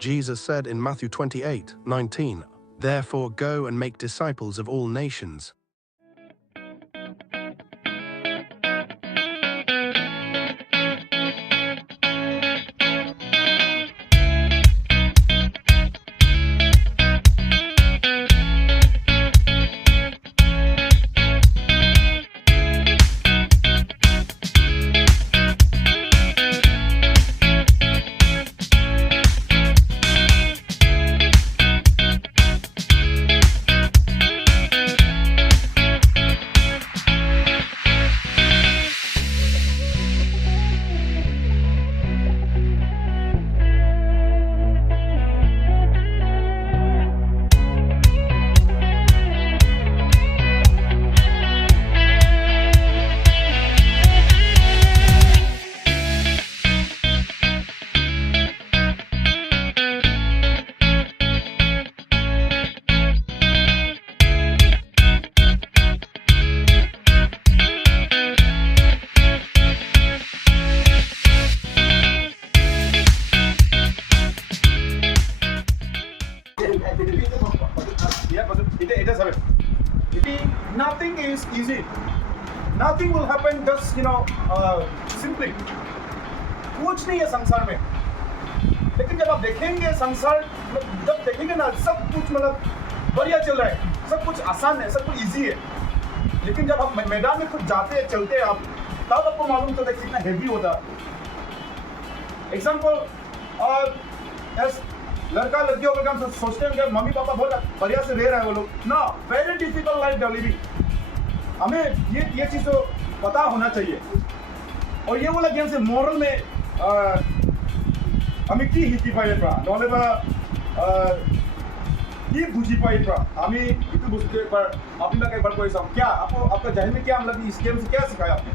Jesus said in Matthew 28:19, "Therefore go and make disciples of all nations." Nothing is easy. Nothing will happen just simply. कुछ नहीं है संसार में. लेकिन जब आप देखेंगे संसार, जब देखेंगे ना, सब कुछ बढ़िया चल रहा है, सब कुछ आसान है, सब कुछ इजी है. लेकिन जब आप मैदान में खुद जाते हैं, चलते हैं आप, तब आपको मालूम चलता है कितना हेवी होता है. एग्जाम्पल, लड़का लड़की होकर हम सोचते हैं कि मम्मी पापा बहुत बढ़िया से रह रहे हैं वो लोग. ना, वेरी डिफिकल्ट लाइफ दे लिविंग. हमें ये चीज़ तो पता होना चाहिए. और ये बोला कि मोरल में हमें की हिकी पाइबा नलेबा की बुझी पाइबा हमें इतने बुझते पर आपने एक बार कोई क्या आपका जहन में क्या मतलब इस गेम से क्या सिखाया आपने?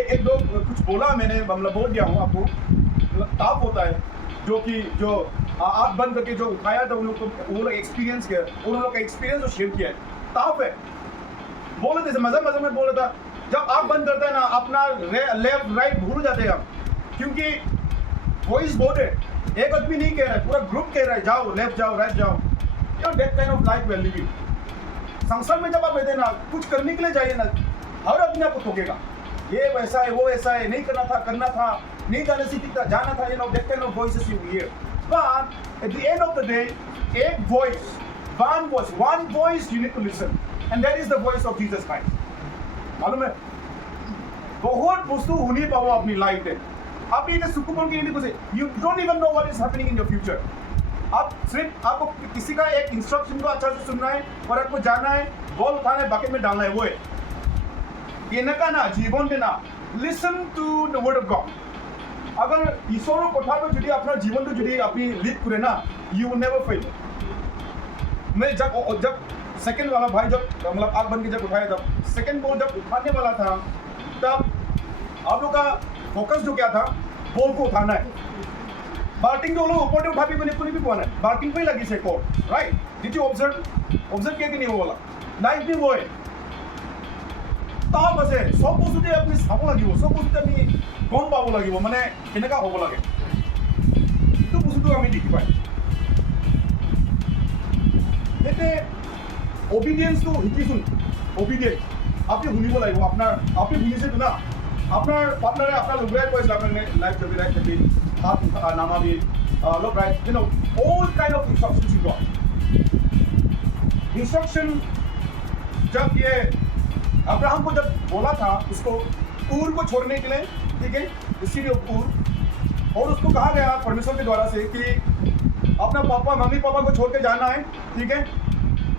एक दो कुछ बोला मैंने, बोल दिया हूँ आपको. ताप होता है जो आँख बंद करके जो उठाया था वो लोग एक्सपीरियंस किया, उन लोग का एक्सपीरियंस जो शेयर किया है. ताप है, बोले थे मजा में बोला था. जब आँख बंद करता है ना, अपना लेफ्ट राइट भूल जाते हैं हम, क्योंकि वॉइस बहुत है. एक आदमी नहीं कह रहा है, पूरा ग्रुप कह रहा है जाओ, लेफ्ट जाओ, राइट जाओ. That kind of life we are living. संसार में जब आप रहते हैं ना, कुछ करने के लिए जाइए ना, हर आदमी आपको ठोकेगा. ये वैसा है, वो ऐसा है, नहीं करना था, नहीं जाने से जाना था. That kind of voices you here. But at the end of the day, एक voice, one voice you need to listen, and that is the voice of Jesus Christ. मालूम है, बहुत वस्तु होनी पाओ अपनी लाइफ में. आप ये सुकून की नहीं कुछ, you don't even know what is happening in your future. आप सिर्फ आपको किसी का एक इंस्ट्रक्शन को अच्छा से सुनना है और आपको जाना है, बॉल उठाना है, बकेट में डालना है. वो है ये नका ना जीवन देना. Listen to the word of God. अगर ईश्वर कथा को जुड़ी अपना जीवन को जुड़ी अपनी लीड करे ना, यू विल नेवर फेल. मैं जब सेकंड वाला भाई जब आग बन के जब उठाया, तब सेकंड बॉल जब उठाने वाला था, तब आप लोग का फोकस जो क्या था, बॉल को उठाना है. बैटिंग जो लोग ऊपर उठा भी पाना है, बैटिंग पे लगी से core, right? Did you observe किया कि नहीं वो वाला? लाइफ भी वो है. ता बसे सब बस्तुते अपनी চাব লাগিব, सब बस्तुते আমি গম পাব লাগিব, মানে কেনেকা হ'ব লাগে, এইটো বস্তুটো আমি দেখি পাই. এতে অবিডিয়েন্সটো শিকিছোন. অবিডিয়েন্স আপনি শুনিব লাগিব. আপনি শুনিছেতো না, আপনার পার্টনারে আপনার লুগাই কৈছিল আপনার লাইফ চলি রাইট থাকি হাত নামাবি, look right, all kind of instructions you got. Instruction जब ये अब्राहम को जब बोला था उसको ऊर को छोड़ने के लिए, ठीक है, सिटी ऑफ ऊर, और उसको कहा गया परमेश्वर के द्वारा से कि अपना मम्मी पापा को छोड़ के जाना है, ठीक है,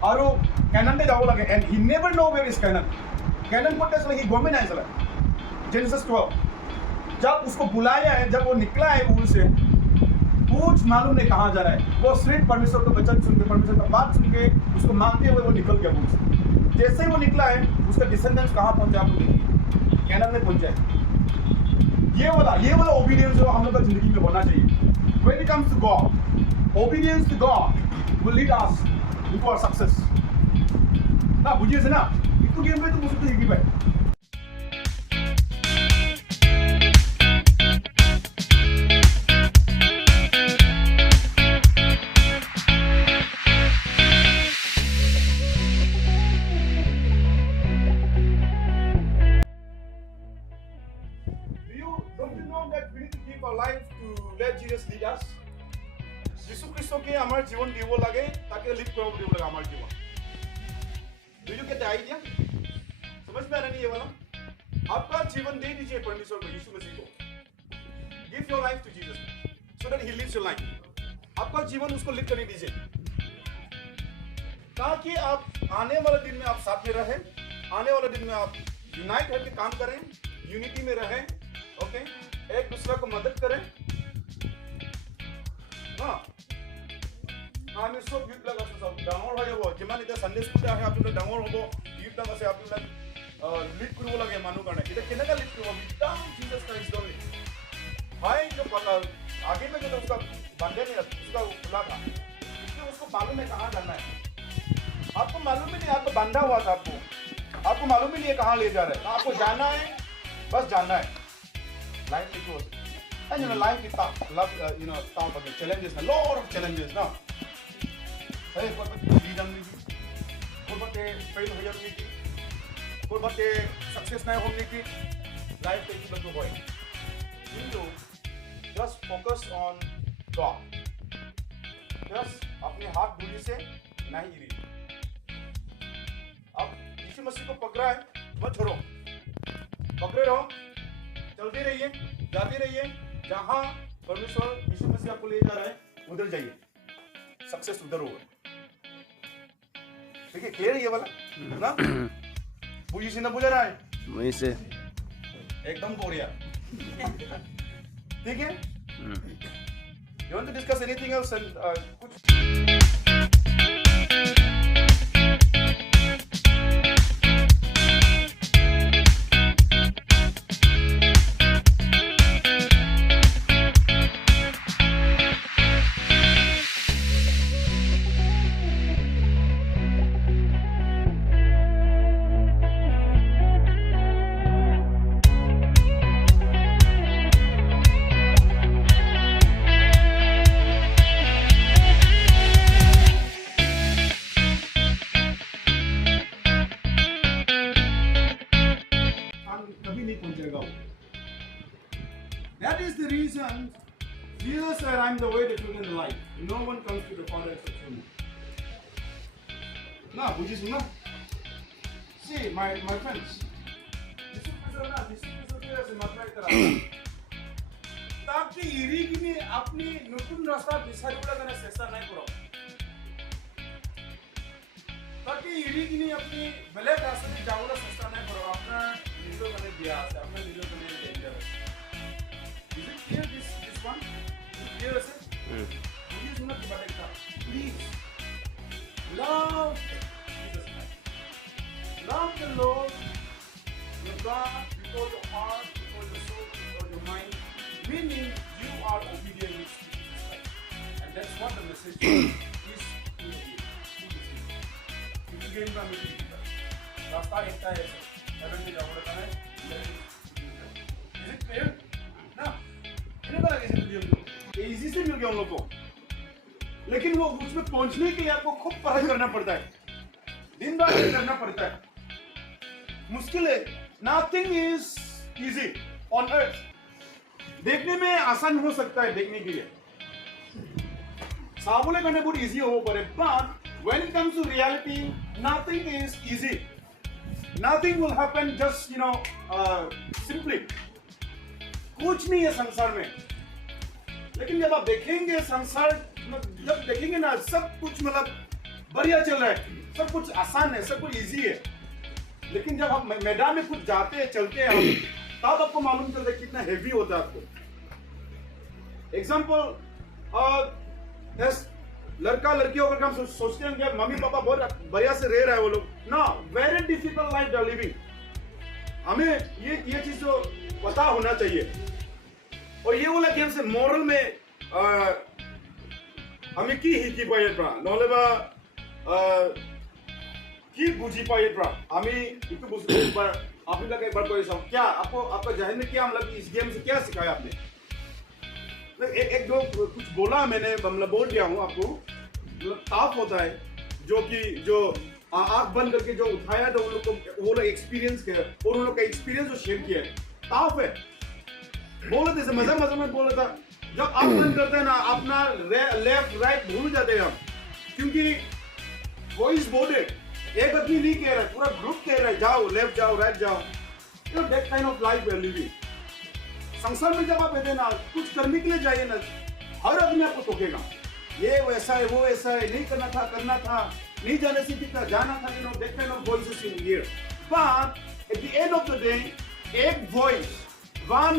और वो कैनन पे जाओ लगे. And he never know where is Canaan को टेस्ट लगी गोमे नहीं चला. जेनेसिस 12 जब उसको बुलाया है, जब वो निकला है ऊर से, कुछ मालूम नहीं कहाँ जा रहा है. वो सिर्फ परमेश्वर का वचन सुन के, परमेश्वर का बात सुन के, उसको मानते हुए वो निकल गया ऊर से. जैसे ही वो निकला है, उसका डिसेंडेंट्स कहाँ पहुंचा आप लोग देखिए, कैनान में पहुंचा है. ये वाला ओबीडियंस जो हम लोग का जिंदगी में होना चाहिए. When it comes to God, obedience to God will lead us to our success. ना बुझिए से ना, इतने गेम में तो मुझे तो एक ही भाई. give our life to let Jesus lead us. যিশু খ্ৰীষ্টকে আমাৰ জীৱন দিব লাগে, তাকে লিড কৰিব দিব লাগে আমাৰ জীৱন। Do you get the idea? समझ में आ रहा नहीं ये वाला? आपका जीवन दे दीजिए परमेश्वर को, यीशु मसीह को। Give your life to Jesus so that He leads your life. आपका जीवन उसको लीड करने दीजिए, ताकि आप आने वाले दिन में आप साथ में रहें, आने वाले दिन में आप यूनाइट होकर काम करें, यूनिटी में रहें, ओके, एक दूसरे को मदद करें। हाँ, আমি সব ইউথ লাগ আছে, সব ডাঙৰ হৈ যাব। যিমান এতিয়া সানডে স্কুল আহে আপোনালোকে ডাঙৰ হ'ব, ইউথ লাগ আছে, আপোনালোকে লিড কৰিব লাগে মানুহ কাৰণে। এতিয়া কেনেকৈ লিড কৰিব? Without Jesus Christ only. भाई जो आगे में जो उसका बंधे नहीं उसका खुला था, इसलिए उसको मालूम है कहाँ जाना है। आपको मालूम ही नहीं, आपको बंधा हुआ था, आपको मालूम ही नहीं है कहाँ ले जा रहा है। आपको जाना है, बस जाना है। लाइफ लिखो, and you know life is tough, you know tough of the challenges, a lot of challenges ना। अरे कोई बात फ्रीडम नहीं की, कोई बात फेल हो जाने की, कोई बात सक्सेस नहीं होने की, लाइफ एक ही बात हो गई। You just focus on God, just अपने हाथ दूरी से नहीं गिरी। अब यीशु मसीह को पकड़ा है, मत छोड़ो, पकड़े रहो, चलते रहिए, जाते रहिए। जहां परमेश्वर यीशु मसीह आपको ले जा रहा है उधर जाइए, सक्सेस उधर होगा। ठीक है, क्लियर है ये वाला ना? बुझी से ना बुझा रहा है वहीं से एकदम बढ़िया। ठीक है, you want to discuss anything else and कुछ That is the reason Jesus said, "I am the way, the truth, and the life. No one comes to the Father except through me." Na, बुझी सुना? See, my friends. यीशु ख्रीष्ट से मात्रा इतना ताकि इरी की ने अपनी नতুন रास्ता বিচাৰি ওলা কাৰণে চেষ্টা নাই কৰক, ताकि इरी की ने अपनी বেলেগ ৰাস্তাতে যাবলৈ চেষ্টা নাই কৰক। আপোনাৰ নিজৰ কাৰণে দিয়া আছে, আপোনাৰ নিজৰ কাৰণে ডেঞ্জাৰ আছে। Is it clear this one? Is it clear, sir? Please do not give a please love Jesus Christ. Love the Lord your God before your heart, before your soul, before your mind. Meaning you are obedient to Jesus Christ, and that's what the message is to you. If you gain from it, रास्ता एकता है, heaven में जाओगे तो है। Is it clear? Easy से मिल गया उन लोगों को, लेकिन वो उसमें पहुंचने के लिए आपको खूब पढ़ाई करना पड़ता है, दिन रात करना पड़ता है, मुश्किल है। Nothing is easy on earth. देखने में आसान हो सकता है देखने के लिए, साबुले करने बहुत इजी हो पड़े, but when it comes to reality, nothing is easy. Nothing will happen just simply. कुछ नहीं है संसार में। लेकिन जब आप देखेंगे संसार, जब देखेंगे ना सब कुछ मतलब बढ़िया चल रहा है, सब कुछ आसान है, सब कुछ इजी है। लेकिन जब आप मैदान में कुछ जाते हैं, चलते हैं, तब आपको मालूम चलता है कितना हेवी होता है आपको। एग्जाम्पल, लड़का लड़की होकर हम सोचते हैं कि मम्मी पापा बहुत बढ़िया से रह रहा है वो लोग ना, very difficult life they are living. हमें ये चीज जो पता होना चाहिए। और ये वाला गेम से मॉरल में हमें की पाए नहलेबा की बुझी पाए हमें इतु बुझते पर आपने एक बार कोई सब क्या आपका जहन में क्या मतलब इस गेम से क्या सिखाया आपने? एक दो कुछ बोला मैंने, मतलब बोल दिया हूँ आपको। ताप होता है जो आँख बंद करके जो उठाया था वो लोग एक्सपीरियंस किया, और उन लोग का एक्सपीरियंस जो शेयर किया है, ताप है। बोल रहे थे मजा में बोल रहा था, जब आप रन करते हैं ना अपना लेफ्ट राइट भूल जाते हैं हम, क्योंकि वॉइस बोर्डेड, एक आदमी नहीं कह रहा है, पूरा ग्रुप कह रहा है जाओ लेफ्ट जाओ राइट जाओ। You know that kind of life we are living. संसार में जब आप रहते ना कुछ करने के लिए जाइए ना, हर आदमी आपको टोकेगा, ये वैसा है वो ऐसा है, नहीं करना था, नहीं जाने से ठीक था, जाना था, you know that kind of voices in here. But at the end of the day एक voice, one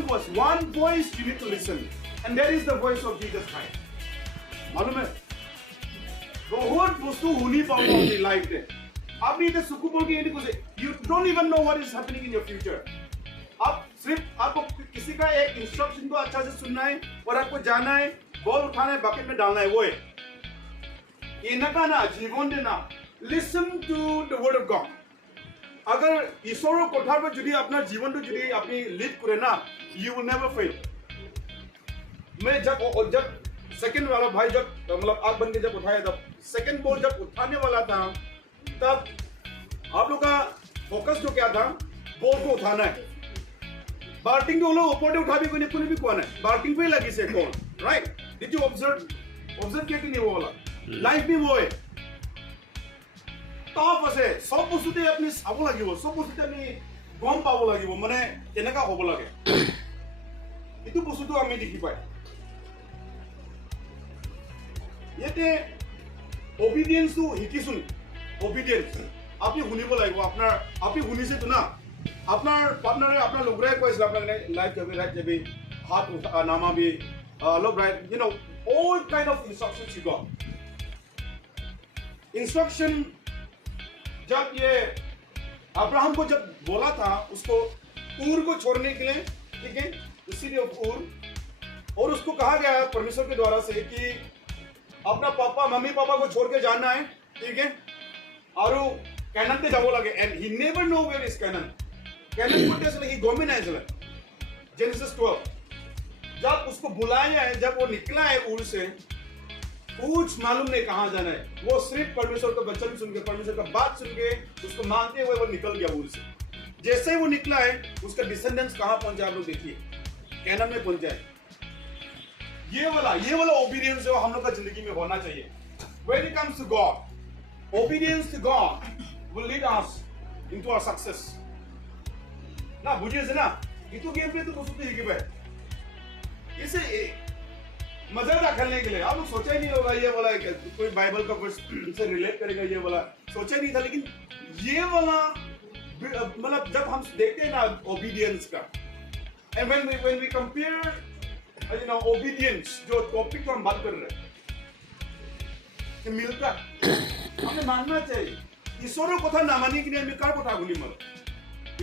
voice you need to listen, and that is the voice of Jesus Christ। मालूम है बहुत वस्तु होनी पाऊंगा अपनी लाइफ में, आपने इधर सुकू बोल के ये कुछ, you don't even know what is happening in your future। आप सिर्फ आपको किसी का एक इंस्ट्रक्शन को अच्छा से सुनना है और आपको जाना है, बॉल उठाना है, बकेट में डालना है, वो है ये ना जीवन देना। Listen to the word of God. अगर ईश्वर कथार पर जुड़ी अपना जीवन तो जुड़ी अपनी लीड करे ना, यू विल नेवर फेल। मैं जब सेकंड वाला भाई जब मतलब आग बन के जब उठाया, तब सेकंड बॉल जब उठाने वाला था, तब आप लोग का फोकस जो क्या था, बॉल को उठाना है। बैटिंग तो लोग ऊपर उठा भी कोई भी कौन है, बैटिंग पे लगी से कौन, राइट? डिड यू ऑब्जर्व किया कि नहीं वो वाला? लाइफ भी वो है। टफ আছে সব বস্তুতে আপনি চাব লাগিব, সব বস্তুতে আমি গম পাব লাগিব, মানে কেনেকা হ'ব লাগে এইটো বস্তুটো আমি দেখি পাই। ইয়াতে অবিডিয়েন্সটো শিকিছোন, অবিডিয়েন্স আপনি শুনিব লাগিব। আপনি শুনিছেতো না, আপনার পার্টনারে আপনার লোকরাই কৈছিল আপনার লাইফ যাবে রাইট যাবে, হাত নামাবি, all right, you know all kind of instructions you got. Instruction जब ये अब्राहम को जब बोला था उसको ऊर को छोड़ने के लिए, ठीक है, सिटी ऑफ ऊर, और उसको कहा गया परमेश्वर के द्वारा से कि अपना पापा मम्मी पापा को छोड़ के जाना है, ठीक है, और कैनन पे जाओ लगे, and he never know where is Canaan बोलते हैं ही गोमिन है जेनेसिस 12। जब उसको बुलाया है, जब वो निकला है ऊर से, कुछ मालूम नहीं कहां जाना है, वो सिर्फ परमेश्वर का वचन सुन के, परमेश्वर का बात सुन के उसको मानते हुए वो निकल गया ऊर से। जैसे ही वो निकला है, उसका डिसेंडेंट्स कहां पहुंचा आप लोग देखिए, कैनान में पहुंचा है। ये वाला ओबीडियंस जो हम लोग का जिंदगी में होना चाहिए। When it comes to God, obedience to God will lead us into our success। ना बुझिए से ना, इतो गेम पे तो बसुते ही के भाई इसे मजेदार खेलने के लिए आप लोग सोचा ही नहीं होगा ये वाला कोई बाइबल का वर्स से रिलेट करेगा, ये वाला सोचा ही नहीं था। लेकिन ये वाला मतलब जब हम देखते हैं ना ओबीडियंस का, and when we compare you know obedience, जो टॉपिक को हम बात कर रहे हैं, कि मिलता हमें मानना चाहिए। ईश्वर कथा ना मानी कि আমি কার কথা গুলি মারো,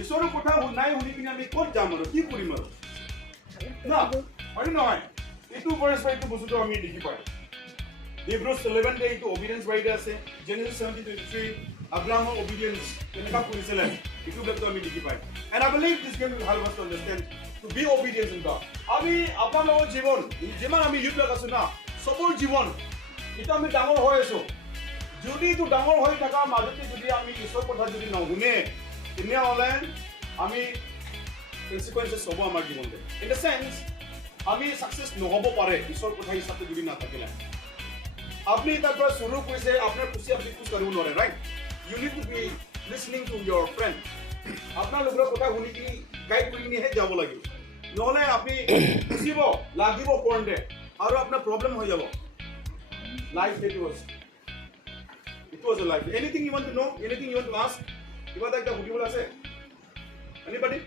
ईश्वर कथा নাই শুনি কিনে আমি ক'ত যাম আৰু কি কৰিম আৰু না, হয় নহয়? এইটো ভাৰ্স বা এইটো বস্তুটো আমি দেখি পাই। হিব্ৰুজ 11 এইটো অবিডিয়েন্স বাইডে আছে, জেনেসিস 17:23 আব্ৰাহামৰ অবিডিয়েন্স কেনেকা কৰিছিলে, এইটো ব্লগটো আমি দেখি পাই। And I believe this game will help us to understand to be obedient in God. আমি আপোনালোকৰ জীৱন যিমান আমি ইউথ লাগ আছো না, সবৰ জীৱন এটা আমি ডাঙৰ হৈ আছো, যদি এইটো ডাঙৰ হৈ থকা মাজতে যদি আমি ঈশ্বৰৰ কথা যদি নুশুনে, তেনেহ'লে আমি কনসিকুৱেন্সেছ হ'ব আমাৰ জীৱনতে। ইন দ্য সেন্স আমি সাকসেস নহব পাৰে ঈশ্বৰৰ কথা হিচাপে যদি নাথাকিলে। আপনি তাৰ পৰা শুরু কৰিছে, আপোনাৰ খুশি আপনি কুছ কৰিব নোৱাৰে, right? You need to be listening to your friend. আপোনাৰ লোকৰ কথা শুনি কিনি গাইড কৰি কিনিহে যাব লাগিব, নহ'লে আপুনি খুচিব লাগিব পঢ়ে আৰু আপোনাৰ প্ৰব্লেম হৈ যাব। Life it was a life. Anything you want to know, anything you want to ask, কিবা এটা সুধিবলৈ আছে? এনিবডি?